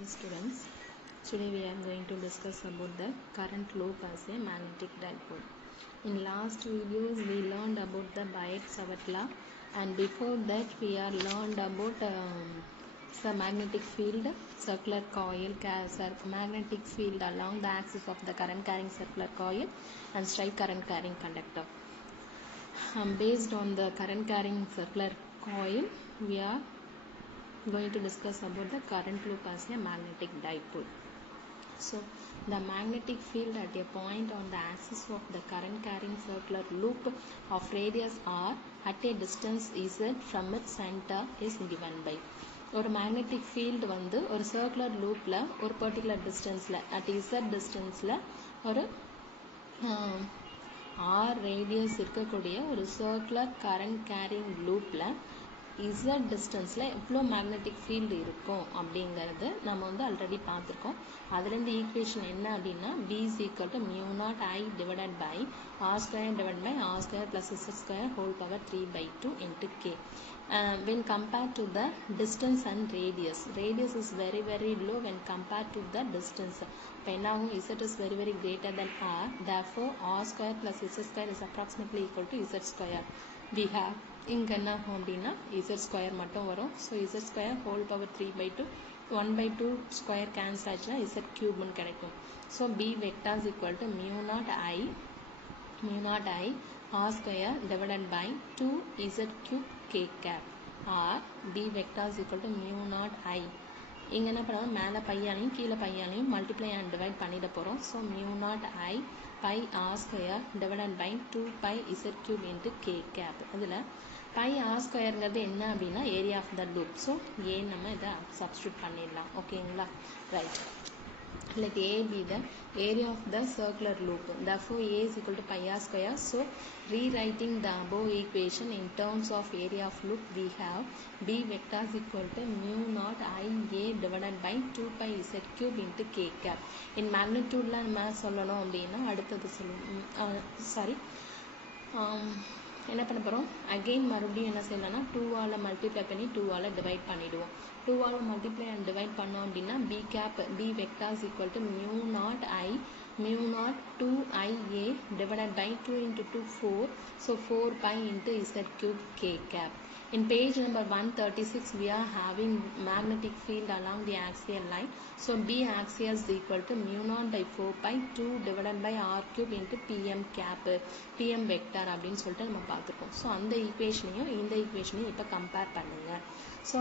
Hi students, today we are going to discuss about the current loop as a magnetic dipole. In last videos we learned about the Biot-Savart law, and before that we are learned about the magnetic field, circular coil, magnetic field along the axis of the current carrying circular coil and straight current carrying conductor. Based on the current carrying circular coil, we are going to discuss about the current loop as a magnetic dipole. So the magnetic field at a point on the axis of the current carrying circular loop of radius r at a distance z from its center is given by ஒரு magnetic field வந்து ஒரு circular loopல ஒரு particular distanceல at z distanceல ஒரு r radius இருக்கக்கூடிய ஒரு circular current carrying loopல z டிஸ்டன்ஸில் எவ்வளோ magnetic field இருக்கும் அப்படிங்கிறது நம்ம வந்து ஆல்ரெடி பார்த்துருக்கோம். அதுலேருந்து ஈக்குவேஷன் என்ன அப்படின்னா v is equal to mu naught I divided by r square divided by r square plus z square whole power 3/2 into k. When compared to the distance and radius is very low when compared to the distance. இப்போ என்ன ஆகும், z is very greater than r, therefore r square plus z square is approximately equal to z square. We have இங்கே என்ன ஆகும் அப்படின்னா z square மட்டும் வரும். So z square whole power 3/2 1/2 square cancel ஆச்சுன்னா z கியூப்னு கிடைக்கும். So b vector is equal to mu naught I r square divided by 2 z cube k cap or b vector is equal to mu naught I. இங்கே என்ன பண்ணுவோம், மேலே பையாலையும் கீழே பையாலையும் multiply and divide பண்ணிட போகிறோம். So mu naught I pi r square divided by 2 pi z cube into k cap. இதில் pi r ஸ்கொயருங்கிறது என்ன அப்படின்னா area of the loop. So ஏ நம்ம இதை சப்ஸ்டியூட் பண்ணிடலாம். ஓகேங்களா, right. Let A be the area of the circular loop. Therefore, A is equal to pi r square. So, rewriting the above equation in terms of area of loop, we have B vector is equal to mu naught I A divided by 2 pi z cube into k cap. In magnitude la நம்ம சொல்லணும் அப்படின்னா அடுத்தது என்ன பண்ண போகிறோம், again மறுபடியும் என்ன செய்யலாம்னா 2ஆல் multiply பண்ணி 2ஆல் டிவைட் பண்ணிவிடுவோம். 2ஆல் மல்டிப்ளை அண்ட் டிவைட் பண்ணோம் அப்படின்னா b vector is equal to mu naught 2 I A divided by 2 into 2 4. So 4 pi into z cube k cap. In page number 136 we are having magnetic field along the axial line. So B axial is equal to mu naught by 4 pi 2 divided by r cube into pm cap, pm vector அப்படின்னு சொல்லிட்டு நம்ம பார்த்துருக்கோம். So அந்த ஈக்குவேஷனையும் இந்த ஈக்குவேஷனையும் இப்போ compare பண்ணுங்க. So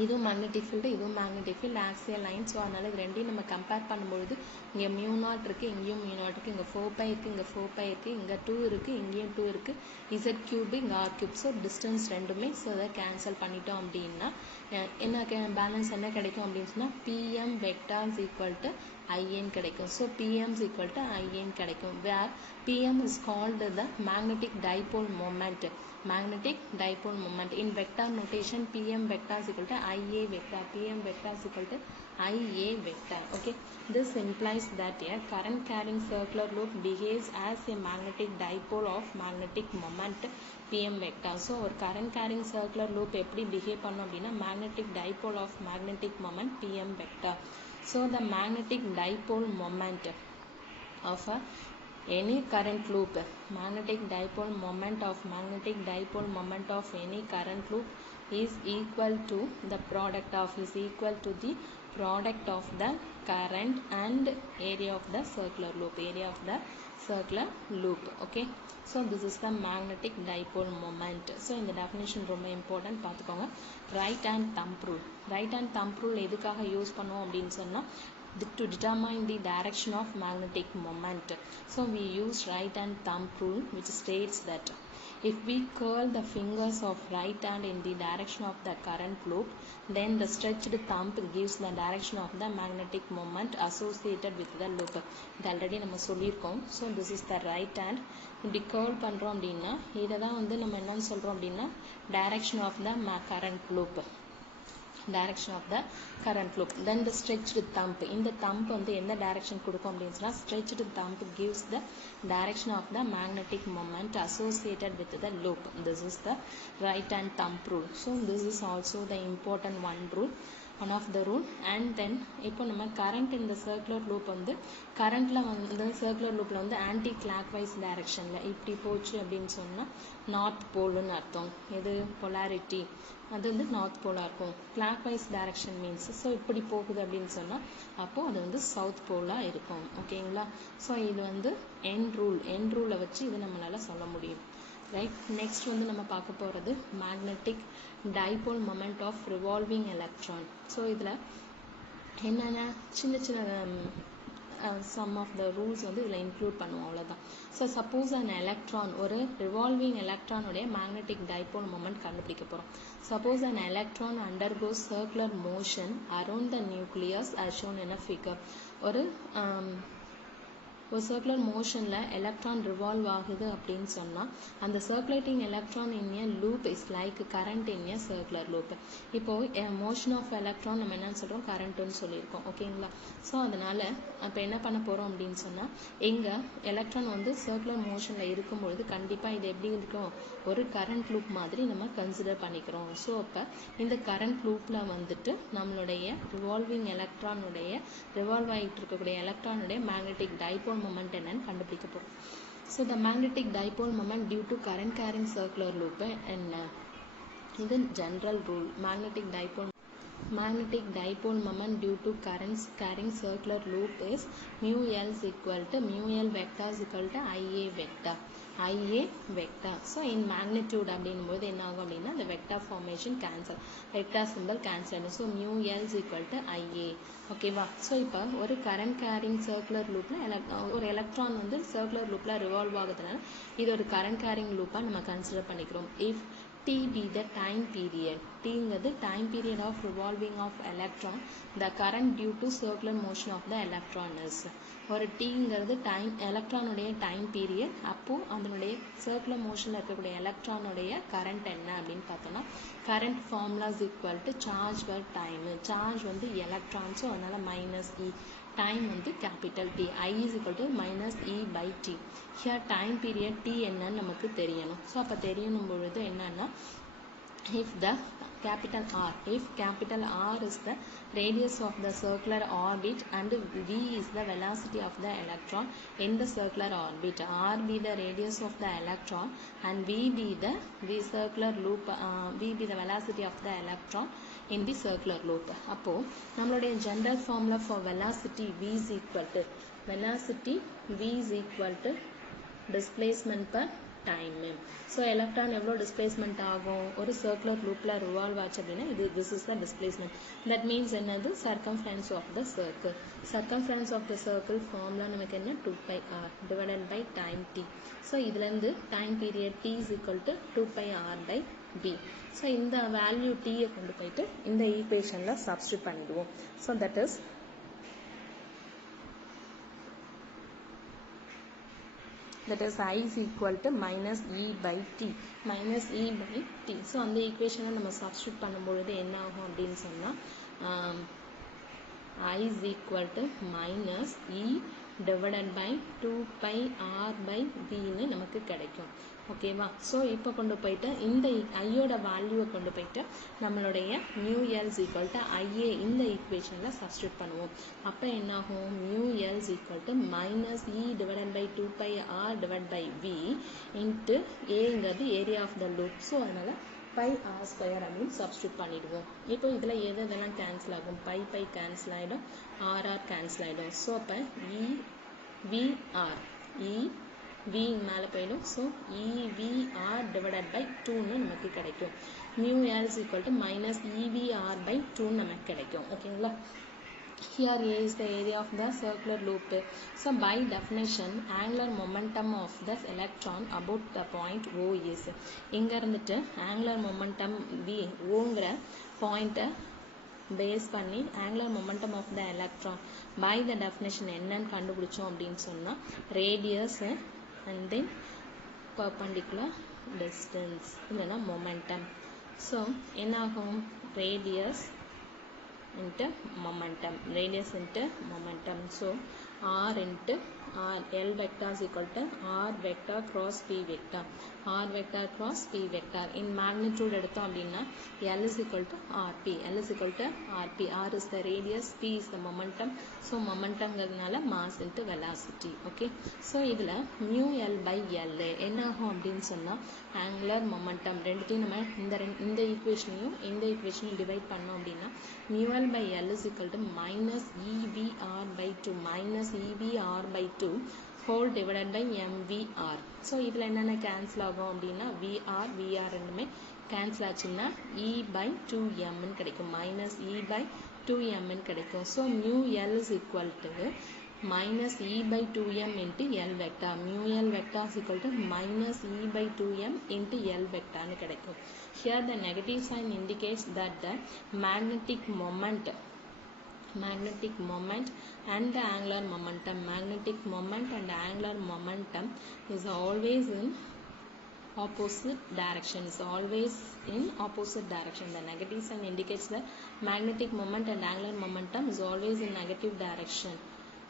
இதுவும் magnetic field, இதுவும் magnetic field, axial line. So அதனால் இது ரெண்டையும் நம்ம கம்பேர் பண்ணும்பொழுது இங்கே மியூ நாட் இருக்குது, இங்கேயும் மியூ நாட் இருக்குது, இங்கே 4 பை இருக்குது, இங்கே 4 பை இருக்குது, இங்கே 2 இருக்குது, இங்கேயும் 2 இருக்குது, இசட் கியூபு இங்கே ஆர் கியூப். ஸோ டிஸ்டன்ஸ் ரெண்டுமே ஸோ அதை கேன்சல் பண்ணிட்டோம் அப்படின்னா என்ன பேலன்ஸ் என்ன கிடைக்கும் அப்படின்னு சொன்னால் PM vector is equal to IN கிடைக்கும். So PM is equal to IN கிடைக்கும். Where PM is called the magnetic dipole moment. In vector notation, PM vector is equal to IA vector. PM vector is equal to IA vector. Okay. This implies that a current carrying circular loop behaves as a magnetic dipole of magnetic moment PM vector. So, ஒரு current carrying circular loop எப்படி behave பண்ணும் அப்படின்னா magnetic dipole of magnetic moment PM vector. So, the magnetic dipole moment of any current loop, magnetic dipole moment of any current loop is equal to the product of the current and area of the circular loop. Okay, so this is the magnetic dipole moment. So இந்த definition ரொம்ப important பார்த்துக்கோங்க. right hand thumb rule எதுக்காக use பண்ணுவோம் அப்படின்னு சொன்னா to determine the direction of magnetic moment. So we use right hand thumb rule, which states that if we curl the fingers of right hand in the direction of the current loop, then the stretched thumb gives the direction of the magnetic moment associated with the loop. இது already நம்ம சொல்லியிருக்கோம். So this is the right hand. இப்படி curl பண்ணுறோம் அப்படின்னா இதை தான் வந்து நம்ம என்னன்னு சொல்கிறோம் அப்படின்னா direction of the current loop. Then the stretched thumb, இந்த thumb வந்து என்ன direction கொடுக்கும் அப்படின்னு சொன்னா stretched thumb gives the direction of the magnetic moment associated with the loop. This is the right hand thumb rule. So this is also the important one rule. One of the rule. And then இப்போ நம்ம current இந்த circular loop வந்து கரண்ட்ல வந்து circular லூப்ல வந்து anti clock wise டைரக்ஷன்ல இப்படி போச்சு அப்படின்னு சொன்னா நார்த் போல்னு அர்த்தம். இது பொலாரிட்டி, அது வந்து நார்த் போலா இருக்கும். Clockwise direction means so இப்படி போகுது அப்படின்னு சொன்னா அப்போ அது வந்து சவுத் போலா இருக்கும். ஓகேங்களா? ஸோ இது வந்து எண்ட் ரூலை வச்சு இது நம்மளால சொல்ல முடியும். ரைட். நெக்ஸ்ட் வந்து நம்ம பார்க்க போகிறது magnetic dipole moment of revolving electron. So இதில் என்னென்ன சின்ன சின்ன சம் ஆஃப் த ரூல்ஸ் வந்து இதில் இன்க்ளூட் பண்ணுவோம், அவ்வளோதான். ஸோ சப்போஸ் அன் எலக்ட்ரான், ஒரு ரிவால்விங் எலக்ட்ரானுடைய மேக்னெட்டிக் டைபோல் மொமெண்ட் கண்டுபிடிக்க போகிறோம். Suppose an electron undergoes circular motion around the nucleus as shown in a figure. ஒரு சர்க்குலர் மோஷன்ல எலக்ட்ரான் ரிவால்வ் ஆகுது அப்படின்னு சொன்னா அந்த circulating electron in a loop is like current in a circular loop. இப்போ motion of electron நம்ம என்னன்னு சொல்றோம், கரண்ட்னு சொல்லியிருக்கோம். ஓகேங்களா? ஸோ அதனால இப்போ என்ன பண்ண போறோம் அப்படின்னு சொன்னா எங்க எலக்ட்ரான் வந்து சர்க்குலர் மோஷன்ல இருக்கும்பொழுது கண்டிப்பா இது எப்படி இருக்கும், ஒரு கரண்ட் லூப் மாதிரி நம்ம கன்சிடர் பண்ணிக்கிறோம். ஸோ அப்போ இந்த கரண்ட் லூப்ல வந்துட்டு நம்மளுடைய ரிவால்விங் எலக்ட்ரானுடைய ரிவால்வ் ஆகிட்டு இருக்கக்கூடிய எலக்ட்ரானுடைய மேக்னெட்டிக் டைபோல் moment என்னன்னு கண்டுபிடிக்க போறோம். So the magnetic dipole moment due to current carrying circular loop and இது general rule. magnetic dipole moment due to currents carrying circular loop is mu L is equal to mu L vector is equal to IA vector. So in magnitude அப்படிங்கும்போது என்ன ஆகும் அப்படின்னா the vector formation cancel, vector symbol cancel ஆகும். So mu L is equal to IA. ஓகேவா? So இப்போ ஒரு current carrying circular லூப்ல ஒரு electron வந்து சர்க்குலர் லூப்ல ரிவால்வ் ஆகுதுனால இது ஒரு கரண்ட் கேரிங் லூப்பா நம்ம கன்சிடர் பண்ணிக்கிறோம். If T be the time period, T is time period of revolving of electron, the current due to circular motion of the electron is. ஒரு Tங்கிறது time எலக்ட்ரானுடைய time period. அப்போ அதனுடைய circular மோஷன்ல இருக்கக்கூடிய எலக்ட்ரானுடைய current என்ன அப்படின்னு பார்த்தோம்னா current formula is equal to charge per time. Charge வந்து electron, so அதனால minus இ. Time வந்து capital T, I is equal to minus E by T. Here time period T என்னன்னு நமக்கு தெரியணும். ஸோ அப்போ தெரியணும் பொழுது என்னன்னா if the capital R is the radius of the circular orbit and V is the velocity of the electron in the circular orbit, R be the radius of the electron and V be the circular loop, V be the velocity of the electron in the circular loop. அப்போ நம்மளுடைய general formula for velocity V is equal to displacement per time. So electron எவ்வளோ displacement ஆகும், ஒரு circular loopல revolve ஆச்சு அப்படின்னா this is the displacement. That means என்னது, circumference of the circle. Circumference of the circle formula நமக்கு என்ன 2 pi r divided by time t. So இதுலேருந்து time period t is equal to 2 pi r by b. So இந்த value t கொண்டு போயிட்டு இந்த equationல substitute பண்ணிடுவோம். So that is I is equal to minus E by T. So அந்த equation நம்ம substitute பண்ணும்பொழுது என்ன ஆகும் அப்படின்னு சொன்னா I is equal to minus E divided by 2 pi R by B ன்னு நமக்கு கிடைக்கும். ஓகேவா? ஸோ இப்போ கொண்டு போயிட்டு இந்த ஐயோட வேல்யூவை கொண்டு போயிட்டு நம்மளுடைய mu L is equal to IA இந்த ஈக்குவேஷனில் சப்ஸ்டியூட் பண்ணுவோம். அப்போ என்னாகும், mu L is equal to minus E divided by 2 pi R divided by V into Aங்கிறது area of the loop. So அதனால pi r ஸ்கொயர் அப்படின்னு சப்ஸ்டியூட் பண்ணிடுவோம். இப்போ இதில் எதெல்லாம் கேன்சல் ஆகும், pi கேன்சல் ஆகிடும், r கேன்சல் ஆகிடும். ஸோ அப்போ V மேலே போயிடும். ஸோ EVR டிவைடட் பை 2ன்னு நமக்கு கிடைக்கும். mu L is equal to minus EVR by 2ன்னு நமக்கு கிடைக்கும். ஓகேங்களா? Here A is the area of the circular loop. So by definition, angular momentum of the electron about the point O is. இங்க இருந்துட்டு angular momentum V ஓங்கிற பாயிண்ட்டை base பண்ணி angular momentum of the electron by the definition என்னன்னு கண்டுபிடிச்சோம் அப்படின்னு சொன்னா radius and then perpendicular distance இல்லைன்னா momentum. So என்ன ஆகும், radius into momentum. So r into r. L vector is equal to r vector cross p vector. R vector cross p vector. In magnitude எடுத்தோம் அப்படின்னா L is equal to rp. L is equal to rp. R is the radius, p is the momentum. So momentum ங்கிறதுனால mass into velocity. Okay. So இதுல mu L by L என்ன ஆகும் அப்படின்னு சொன்னா angular momentum ரெண்டுத்தையும் நம்ம இந்த ஈக்குவேஷனையும் இந்த ஈக்குவேஷனையும் divide பண்ணோம் அப்படின்னா mu L by L is equal to minus EVR by 2 minus EVR by 2 whole divided by MVR. So இதுல என்னென்ன cancel ஆகும் அப்படின்னா VR ரெண்டுமே cancel ஆச்சுன்னா E by 2M ன்னு கிடைக்கும் minus E by 2M ன்னு கிடைக்கும். So mu L is equal to minus E by 2M into L vector. Mu L vector is equal to minus E by 2M into L vector ன்னு கிடைக்கும். Here the negative sign indicates that the magnetic moment and the angular momentum is always in opposite direction. The negative sign indicates that magnetic moment and angular momentum is always in negative direction,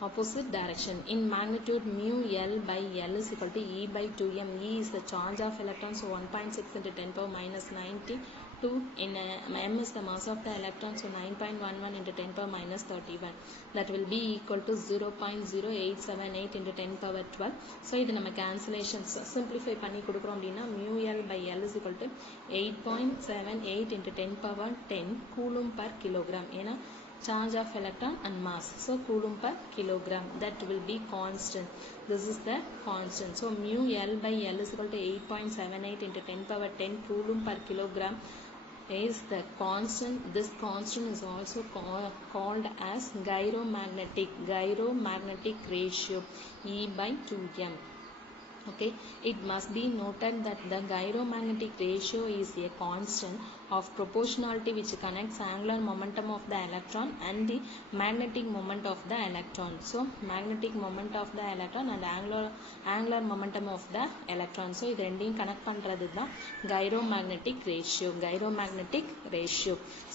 opposite direction. In magnitude, mu L by L is equal to E by 2M. E is the charge of electrons, so 1.6 into 10 power minus 92. In M is the mass of the electron, so 9.11 into 10 power minus 31. That will be equal to 0.0878 into 10 power 12. So இது நம்ம cancellations simplify பண்ணி கொடுக்கிறோம் அப்படின்னா mu L by L is equal to 8.78 into 10 power 10 coulomb per kilogram. ஏன்னா charge of electron and mass, so coulomb per kilogram, that will be constant. This is the constant. So mu L by L is equal to 8.78 into 10 power 10 coulomb per kilogram is the constant. This constant is also called as gyromagnetic ratio, E by 2M. Okay, it must be noted that the gyromagnetic ratio is a constant of proportionality which connects angular momentum of the electron and the magnetic moment of the electron. So magnetic moment of the electron and angular momentum of the electron. So இது ரெண்டையும் connect பண்றது தான் gyromagnetic ratio.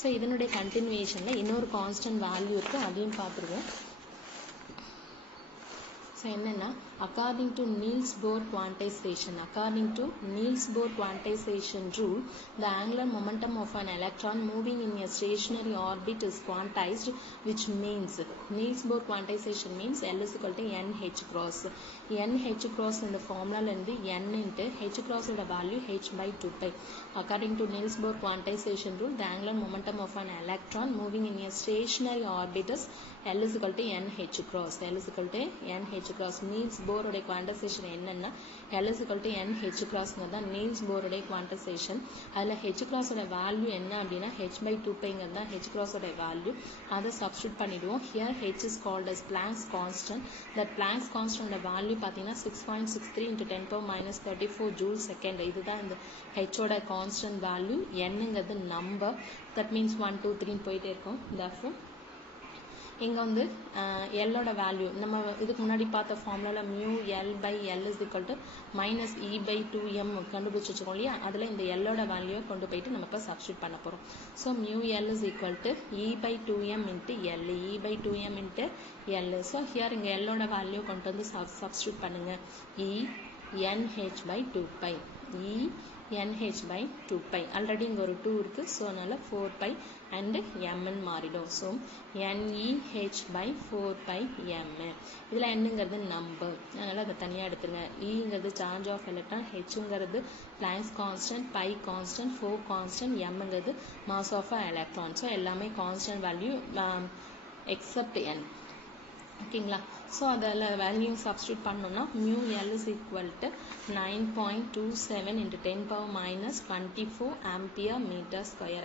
So இதனுடைய கண்டினியூவேஷன்ல இன்னொரு constant value இருக்கு, அதையும் பார்த்துருவோம். So என்னன்னா according to Niels Bohr quantization rule, the angular momentum of an electron moving in a stationary orbit is quantized, which means Niels Bohr quantization means L is equal to NH cross. NH cross in the formula இருந்து N into H cross ஓட value H by 2 pi. According to Niels Bohr quantization rule, the angular momentum of an electron moving in a stationary orbit is L is equal to NH cross. Niels Bohr ஓட quantization என்னன்னா L is equal to NH cross ங்கிறது தான் Niels Bohr ஓட quantization. அதுல H cross ஓட value என்ன அப்படின்னா H by 2 pi ங்கிறது தான் H cross ஓட value. அதை substitute பண்ணிடுவோம். Here H is called as Planck's constant. That Planck's constant ஓட value பார்த்தீங்கன்னா 6.63 into 10 power minus 34 joule second. இதுதான் இந்த H ஓட constant value. N ங்கிறது number. That means 1 2 3 போயிட்டே இருக்கும். Therefore இங்க வந்து L ஓட வேல்யூ நம்ம இதுக்கு முன்னாடி பார்த்த ஃபார்முலால mu L by L is equal to minus E by 2M கண்டுபிடிச்சு வச்சிருக்கோம் இல்லையா, அதுல இந்த L ஓட வேல்யூவை கொண்டு போயிட்டு நம்ம இப்ப சப்ஸ்டிட்யூட் பண்ண போறோம். So mu L is equal to E by 2M into L. E by 2M into L. So here இங்க L ஓட வேல்யூ கொண்டு வந்து சப்ஸ்டிட்யூட் பண்ணுங்க. E NH by 2 pi. E NH by 2 pi. Already இங்க ஒரு 2 இருக்கு, ஸோ அதனால 4 pi and M மாறிடும். So NEH by 4 pi M. இதில் என்னங்கிறது நம்பர், அதனால அதை தனியாக எடுத்துருங்க. Eங்கிறது சார்ஜ் ஆஃப் எலக்ட்ரான், Hங்கிறது Planck's constant, pi constant, 4 constant, Mங்கிறது mass of electron. ஸோ எல்லாமே constant value except N. ஓகேங்களா? ஸோ அதில் வேல்யூ சப்ஸ்டியூட் பண்ணோம்னா mu L is equal to 9.27 into 10 power minus 24 ampere meter square.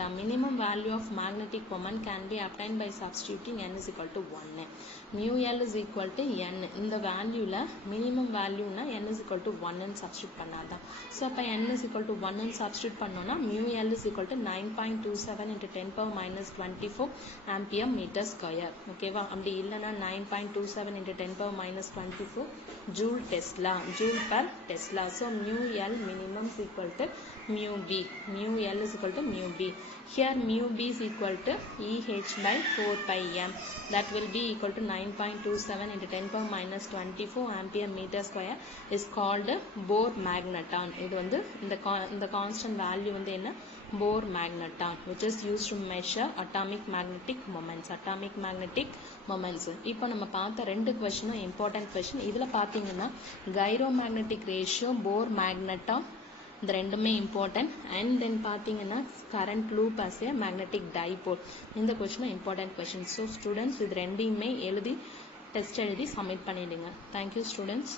The minimum value of magnetic moment can be obtained by substituting N is equal to 1. Mu L is equal to N. இந்த வேல்யூல minimum வேல்யூனா N is equal to 1 substitute பண்ணாதான். So அப்போ N is equal to 1 substitute பண்ணோம்னா mu L is equal to 9.27 into 10 power minus 24 ampere meter square. ஓகேவா? அப்படி இல்லைன்னா 9.27 × 10⁻⁻24 joule Tesla, joule per Tesla. So mu L minimum is equal to mu B. Mu L is equal to mu B. Here mu B is equal to EH/4πm. That will be equal to 9.27 × 10⁻⁻24 ampere meter square is called Bohr magneton. இது வந்து இந்த constant value வந்து என்ன? Bohr magneton, which is used to measure atomic magnetic moments. இப்போ நம்ம பார்த்த ரெண்டு கொஸ்டினும் important question. இதில் பார்த்தீங்கன்னா கைரோமேக்னெட்டிக் ரேஷியோ, போர் மேக்னெட்டான், இந்த ரெண்டுமே இம்பார்ட்டன்ட். அண்ட் தென் பார்த்தீங்கன்னா current loop as a magnetic dipole. இந்த கொஸ்டினும் இம்பார்ட்டன்ட் கொஸ்டின். ஸோ ஸ்டூடெண்ட்ஸ் இது ரெண்டையுமே எழுதி டெஸ்ட் எழுதி சப்மிட் பண்ணிடுங்க. Thank you students.